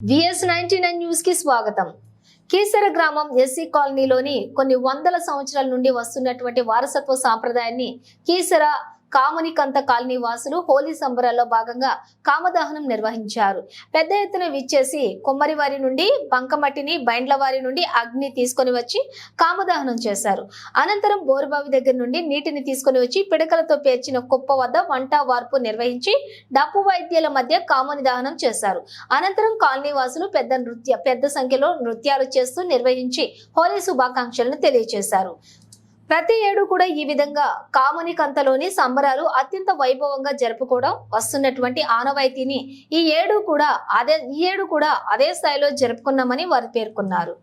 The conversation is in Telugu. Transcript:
VS99 న్యూస్ కి స్వాగతం. కీసర గ్రామం ఎస్సీ కాలనీలోని కొన్ని వందల సంవత్సరాల నుండి వస్తున్నటువంటి వారసత్వ సాంప్రదాయాన్ని కీసర కామునికంత కాలనీ వాసులు హోలీ సంబరాల్లో భాగంగా కామదహనం నిర్వహించారు. పెద్ద ఎత్తున విచ్చేసి కొమ్మరివారి నుండి బంకమట్టిని, బైండ్లవారి నుండి అగ్ని తీసుకొని వచ్చి కామదహనం చేశారు. అనంతరం బోరుబావి దగ్గర నుండి నీటిని తీసుకొని వచ్చి పిడకలతో పేర్చిన కుప్ప వద్ద వంట వార్పు నిర్వహించి డప్పు వాయిద్యాల మధ్య కాముని దహనం చేశారు. అనంతరం కాలనీ వాసులు పెద్ద సంఖ్యలో నృత్యాలు చేస్తూ నిర్వహించి హోలీ శుభాకాంక్షలను తెలియజేశారు. ప్రతి ఏడు కూడా ఈ విధంగా కామునికంతలోని సంబరాలు అత్యంత వైభవంగా జరుపుకోవడం వస్తున్నటువంటి ఆనవాయితీని ఈ ఏడు కూడా అదే స్థాయిలో జరుపుకున్నామని వారు పేర్కొన్నారు.